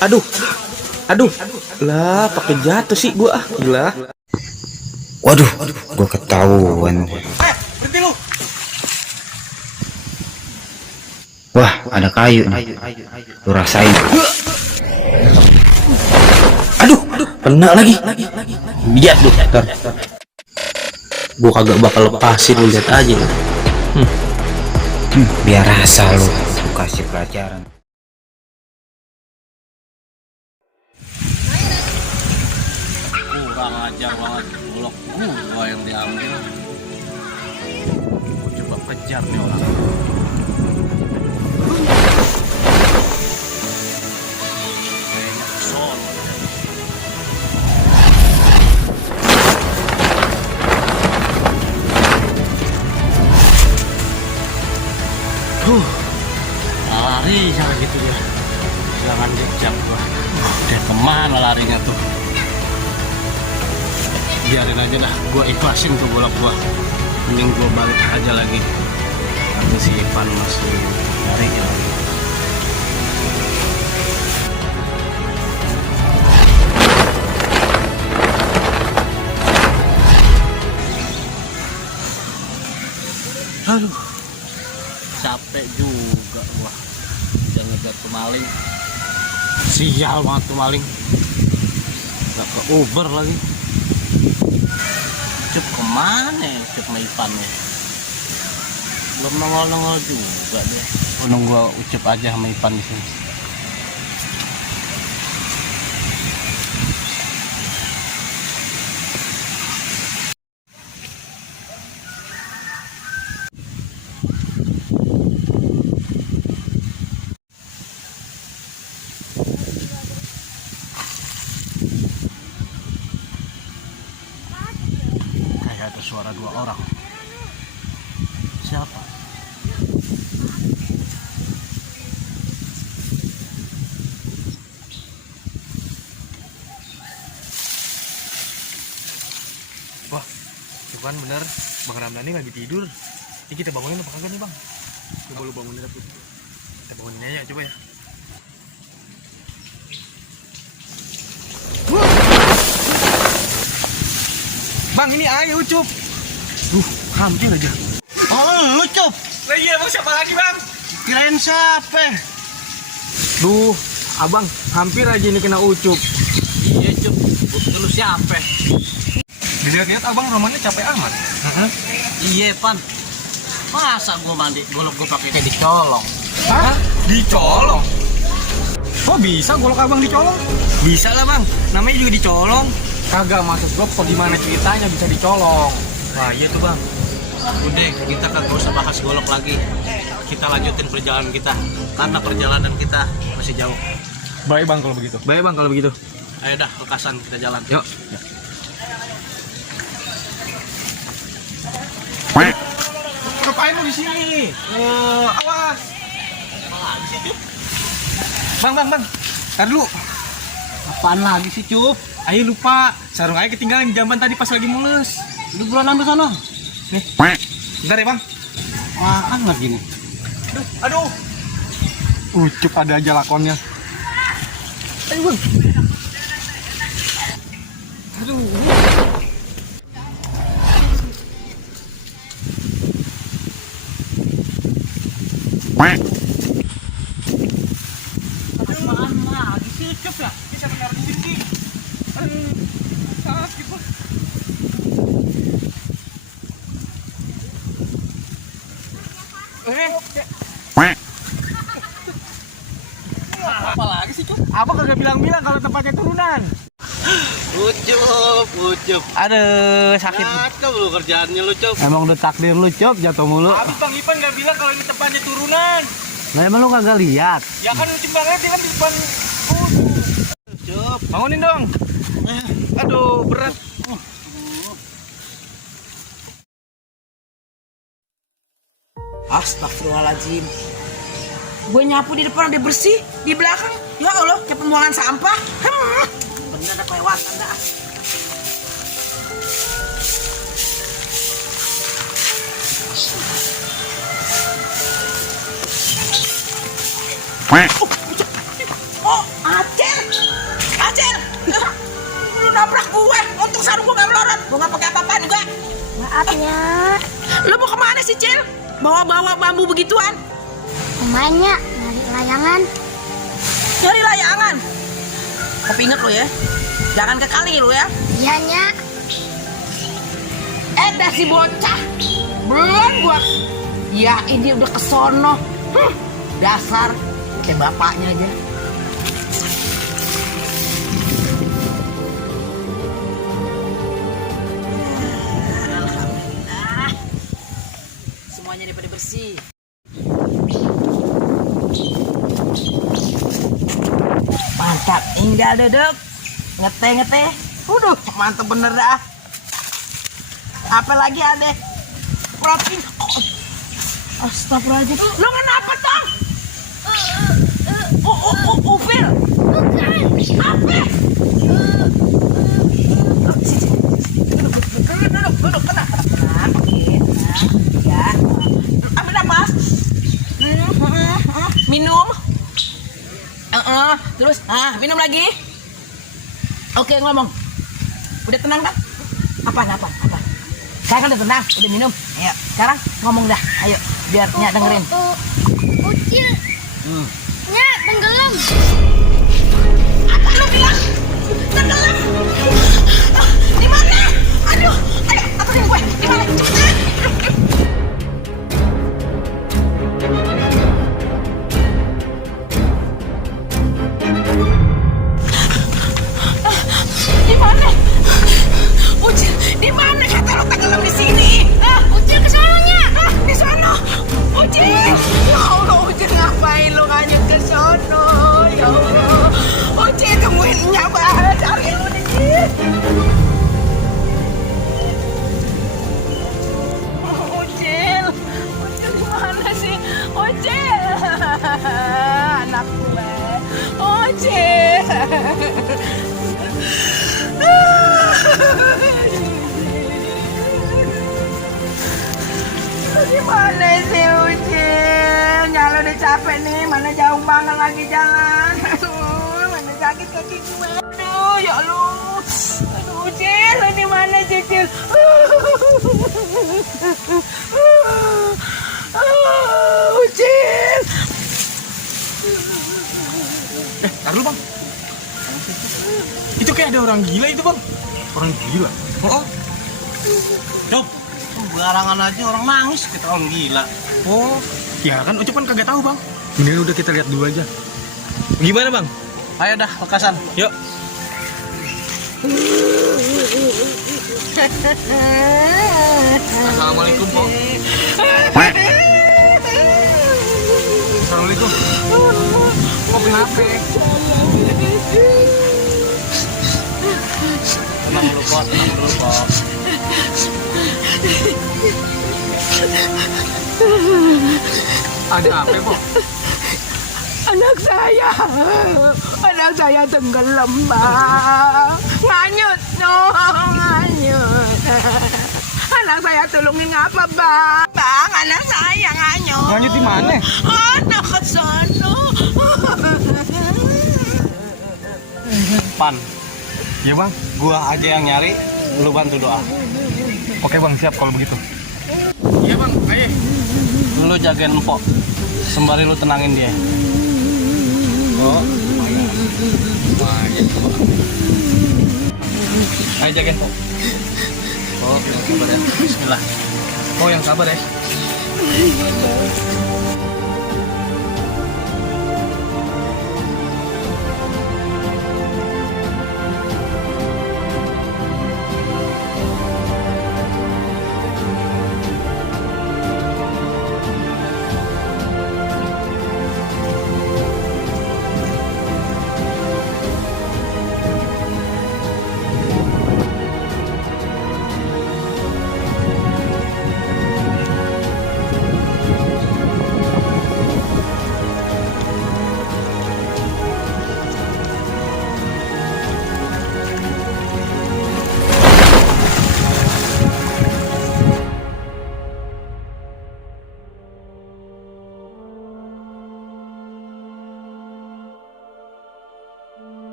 Aduh, aduh, lah pakai jatuh sih gua, gila. Waduh, gua ketahuan. Berhenti lu. Wah, ada kayu nih. Lu rasain. Aduh, kena lagi. Lihat lu, ntar. Gua kagak bakal lepasin, lu lihat aja. Biar rasa lu kasih pelajaran. Kurang ajar banget, blok gua yang diambil. Gua coba kejar nih orang. Kayaknya kesol. Lari jangan gitu ya. Jangan dicap gua. Udah kemana larinya tuh? Biarin aja dah, gua ikhlasin tuh golok gua. Mending gua balik aja lagi. Tapi si Ivan masih lari lagi. Aduh, capek juga gua. Udah ngejar tuh maling. Sial banget tuh maling. Gak ke Uber lagi. Ucup kemana ya Ucup sama Ivan ya? Belum nongol-nongol juga dia. Nunggu Ucup aja sama Ivan di sini. Kayak ada suara dua orang. Siapa? Wah, itu kan bener, Bang Ramdhani lagi tidur. Ini kita bangunin apa kagak nih, Bang? Coba lu bangunin aku. Kita bangunin aja, coba ya. Bang, ini air Ucup. Hampir aja. Oh, Ucup. Lah iya, Bang, siapa lagi, Bang? Kirain siapa? Duh, Abang, hampir aja ini kena Ucup. Iya, Cup. Lu siapa? Dilihat-lihat Abang romanya capek amat. Iya, Pan. Masa gua mandi golok gua pakai kayak dicolong? Hah? Dicolong? Kok bisa golok Abang dicolong? Bisa lah, Bang. Namanya juga dicolong. Kagak, maksud gua kok gimana ceritanya bisa dicolong. Wah, iya tuh, Bang. Udah, kita kagak usah bahas golok lagi. Kita lanjutin perjalanan kita. Karena perjalanan kita masih jauh. Baik, Bang, kalau begitu. Baik, Bang, kalau begitu. Ayo dah, lekasan kita jalan. Yuk. Ngapain lu di sini? Awas. Bang. Tar dulu. Apaan lagi sih, Cup? Ayo lupa. Sarung aja ketinggalan di jamban tadi pas lagi mules. Lu buruan ambil sana. Nih. Bentar ya, Bang. Apaan lagi nih? Aduh. Ucup ada aja lakonnya. Ayo, Bang. Aduh. Apaan lagi sih, Cup ya? Ini siapa yang naruh di sini? Aduh. Sakit, Bang. Apa lagi sih, Cuk? Abang kagak bilang-bilang kalau tempatnya turunan. Ucup. Aduh, sakit. Kacau lu kerjaannya lu, Cup. Emang udah takdir lu, Cop, jatuh mulu. Abis Bang Ipan nggak bilang kalau ini tempatnya turunan. Nah, emang lu kagak lihat? Ya kan jembangnya dia kan di depan. Cup. Bangunin dong. Aduh, berat. Astagfirullahaladzim. Gue nyapu di depan udah bersih, di belakang ya Allah kayak pembuangan sampah. Bener ada kelewatan dah. Mau nggak pakai apa-apaan juga? Maafnya, Lu mau kemana sih, Cil? Bawa-bawa bambu begituan? namanya nyari layangan. Nyari layangan. Tapi inget lo ya, jangan ke kali lo ya. Iya, Nyak. Dah si bocah. Belum gua. Ya ini udah kesono. Dasar kayak bapaknya aja. Alhamdulillah. Semuanya daripada bersih. Mantap, tinggal duduk. Ngeteh-ngeteh. Mantap bener dah. Apa lagi ada? Protein. Astagfirullahaladzim. Lo kenapa, Tong? Upil. Apa? Duduk. Tenang. Ya. Ambil napas. Minum. Terus, minum lagi. Oke, ngomong. Udah tenang kan? Apa? Sekarang kan udah tenang, udah minum. Ayo, sekarang ngomong dah. Ayo, biar Nyak dengerin. Ucil. Nyak, tenggelam. Apa lu bilang? Tenggelam. Di mana? Aduh, aturin gue. Di mana? Di mana? Ucil, di mana kata lo tenggelam di sini? Ucil ke sana, Nyak. Di sana. Ucil. Ya Allah, Ucil ngapain lu nganyut ke sono? Ya Allah. Ucil temuin Nyak banget. Cari lu di sini. Ucil gimana sih? Ucil. Anak gue. Ucil. Gimana sih Ucil? Nyala udah capek nih, mana jauh banget lagi jalan. Aduh, mana sakit kaki gue. Aduh, ya Allah. Aduh, Ucil, lu di mana sih, Cil? Ucil. Tar dulu bang. Itu kayak ada orang gila itu bang. Orang gila? Oh. Cop, barangan aja orang nangis kita orang gila. Oh. Ya kan Ucup kan kagak tahu bang. Mendingan udah kita lihat dulu aja. Gimana bang? Ayo dah, lekasan. Yuk. Assalamualaikum po. Assalamualaikum. Kok kenapa? Tenang dulu, Pok. Ada apa po? Anak saya tenggelam bang. Nganyut dong, nganyut. Anak saya tolongin apa bang? Bang, anak saya nganyut. Nganyut di mana? Anak ke sana. Pan, Iya bang. gua aja yang nyari, lu bantu doa. Oke bang, siap kalau begitu. Iya bang, ayo. Lu jagain Empok, sembari lu tenangin dia. Oh, lumayan. Ayo jagain po. Oh, yang sabar ya. Bismillah. Oh yang sabar ya.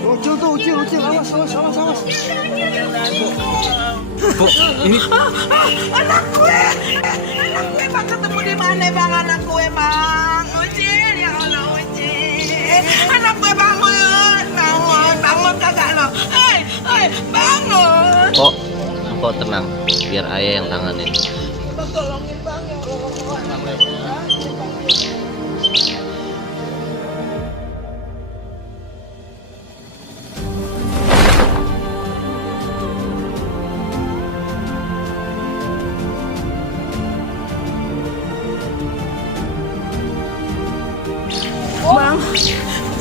Ucil tuh, ucil, awas. Bu, ini Anak gue bang ketemu di mana bang anak gue bang? Ucil, ya Allah Ucil. Anak gue bangun kagak lo? Hei, bangun. Kok, kok tenang, biar ayah yang tanganin. Bang tolongin bang ya Allah. Bang,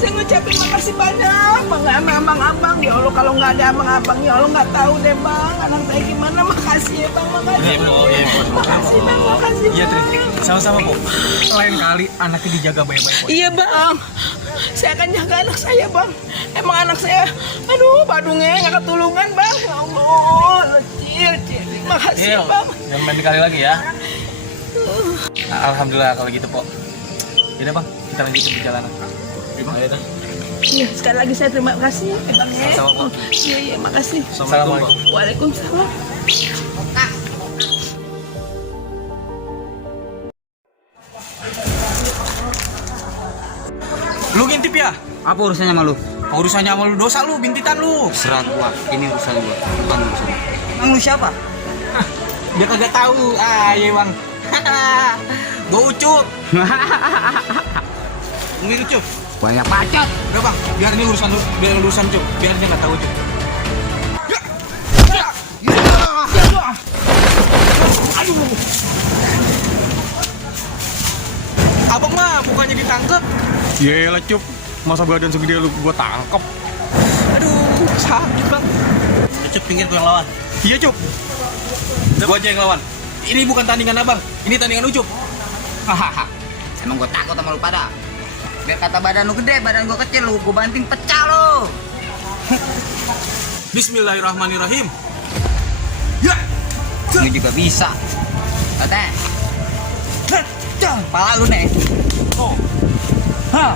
saya ngucapin makasih banyak bang sama abang-abang. Ya Allah kalau nggak ada abang-abang ya Allah nggak tahu deh bang anak saya gimana. Makasih ya bang, makasih. Makasih bang, makasih iya bang. Tri, sama-sama Bu. Lain kali anaknya dijaga baik-baik Bu. Iya bang, saya akan jaga anak saya bang. Emang anak saya, aduh badungnya nggak ketulungan bang. Ya Allah, Cil. Makasih bang. Jangan main kali lagi ya. Alhamdulillah kalau gitu Po. Yaudah Bang, kita lanjutin perjalanan. Ayo dah. Iya, sekali lagi saya terima kasih ya bang ya. Sama-sama. Iya, makasih. Assalamualaikum. Waalaikumsalam. Lu ngintip ya? Apa urusannya sama lu? Urusannya sama lu, dosa lu, bintitan lu. Serah gua, ini urusan gua, bukan urusan. Emang lu siapa? Dia kagak tahu. Iya Bang. Gua Ucup. Ngomongin Ucup. Banyak bacot. Udah Bang, biar ini urusan lu, biar urusan Ucup. Biar dia nggak tahu Ucup. Aduh. Abang mah bukannya ditangkap. Yelah Cup, masa badan segede lu gua tangkap. Aduh, sakit Bang. Cup, pinggir gue yang lawan. Iya Cup. Gua aja yang lawan. Ini bukan tandingan abang, ini tandingan Ucup. Hahaha. Emang gua takut sama lu pada. Biar kata badan lu gede, badan gua kecil, lu gua banting pecah lu. Bismillahirrahmanirrahim. Ya. Ini juga bisa. Kata. Pala lu nih. Oh. Ha.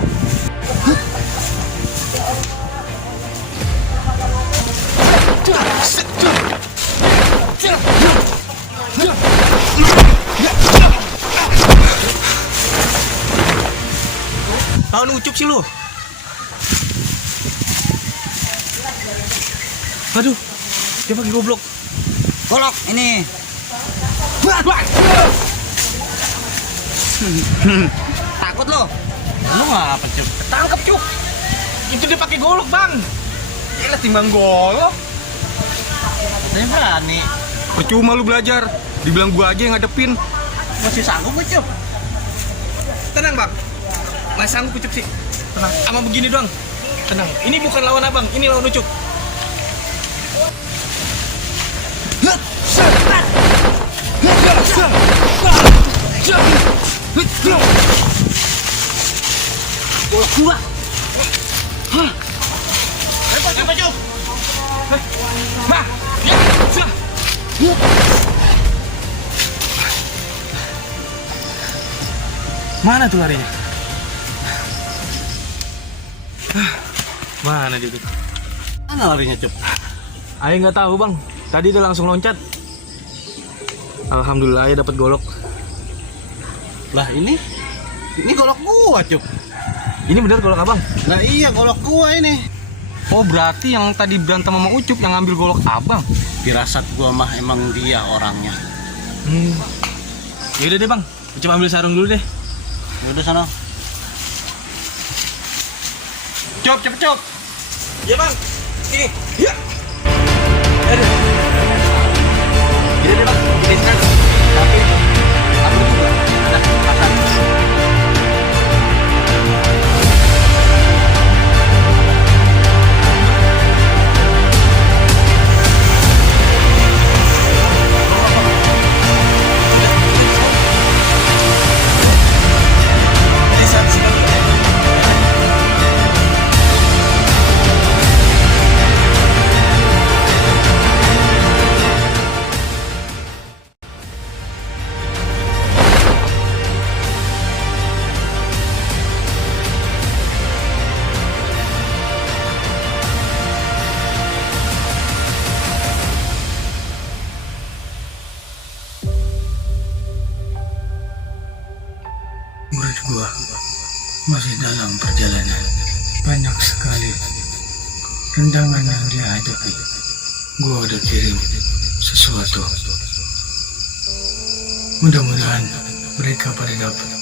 Tahun Ucup sih lu. Aduh, dia pakai goblok. Golok ini. Takut lu? Lu ngapa Cup? Tangkap Cup. Itu dia pakai golok bang. Gila timbang golok. Saya berani. Percuma lu belajar. Dibilang gua aja yang ngadepin. Masih sanggup gak, Cup? Tenang bang. Nggak sanggup Ucup sih. Tenang. Sama begini doang. Tenang. Ini bukan lawan abang. Ini lawan Ucup. Gua. Apa Cup? Ma. Ya. Sudah. Mana tuh larinya? Mana dia tuh? Mana larinya, Cup? Ayo nggak tahu bang. Tadi dia langsung loncat. Alhamdulillah ya dapat golok. Lah ini golok gua, Cup. Ini bener golok abang? Nah iya, golok gua ini. Oh berarti yang tadi berantem sama Ucup yang ngambil golok abang. Firasat gua mah emang dia orangnya. Yaudah deh bang. Ucup ambil sarung dulu deh. Udah sana. Cop, cepet cop. Iya bang. Ini. Ya. Aduh. Ini deh bang. Ini sekarang. Tapi aku juga ada pasang. perjalanan, banyak sekali rendangan yang dia hadapi. Gua udah kirim sesuatu. Mudah-mudahan mereka pada dapat